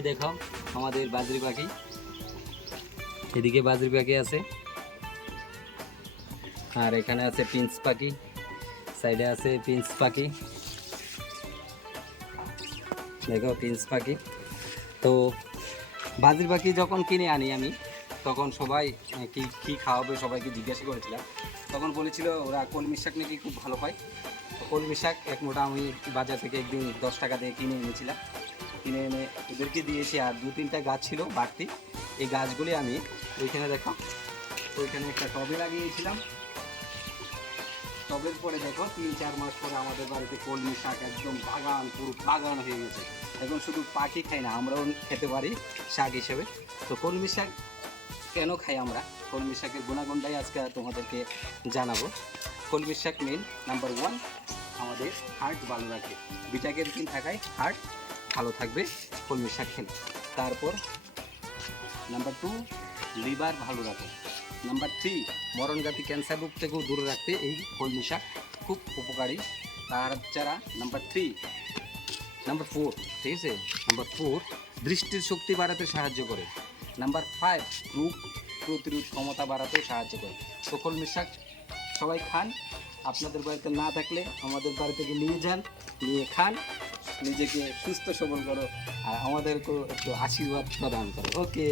এই দেখো আমাদের বাজরি পাখি, এদিকে বাজরি পাখি আছে, আর এখানে আছে পিঞ্চ পাখি, সাইডে আছে পিঞ্চ পাখি, দেখো পিঞ্চ পাখি। তো বাজরি পাখি যখন কিনে আনি আমি, তখন সবাই কি কী খাওয়াবে সবাইকে জিজ্ঞাসা করেছিলাম। তখন বলেছিল ওরা কলমি শাক নাকি খুব ভালো পায়। তো কলমি শাক এক মোটা আমি বাজার থেকে একদিন 10 টাকা দিয়ে কিনে এনেছিলাম। কিনে এনে ওদেরকে দিয়েছি, আর 2-3টা গাছ ছিল বাড়তি। এই গাছগুলি আমি ওইখানে দেখো, ওইখানে একটা টবে লাগিয়েছিলাম। টবের পরে দেখো 3-4 মাস পরে আমাদের বাড়িতে কলমি শাক একদম বাগান, পুরো বাগান হয়ে গেছে। এখন শুধু পাখি খাই না, আমরাও খেতে পারি শাক হিসেবে। তো কলমি শাক কেন খাই আমরা, কলমি শাকের গুণাগুণটাই আজকে তোমাদেরকে জানাবো। কলমি শাক মেন নাম্বার 1 আমাদের হার্ট ভালো রাখে, বিটা ক্যারোটিন থাকায় হার্ট ভালো থাকবে কলমি শাক খেলে। তারপর নাম্বার 2 লিভার ভালো রাখে। নাম্বার 3 মরণঘাতী ক্যান্সার রোগ থেকেও দূরে রাখতে এই কলমি শাক খুব উপকারী। তাছাড়া নাম্বার 4, ঠিক আছে, নাম্বার 4 দৃষ্টির শক্তি বাড়াতে সাহায্য করে। নাম্বার 5 রোগ প্রতিরোধ ক্ষমতা বাড়াতেও সাহায্য করে। তো কলমি শাক সবাই খান, আপনাদের বাড়িতে না থাকলে আমাদের বাড়ি থেকে নিয়ে যান, নিয়ে খান, নিজেকে সুস্থ সবল করো, আর আমাদেরকেও একটু আশীর্বাদ প্রদান করো। ওকে।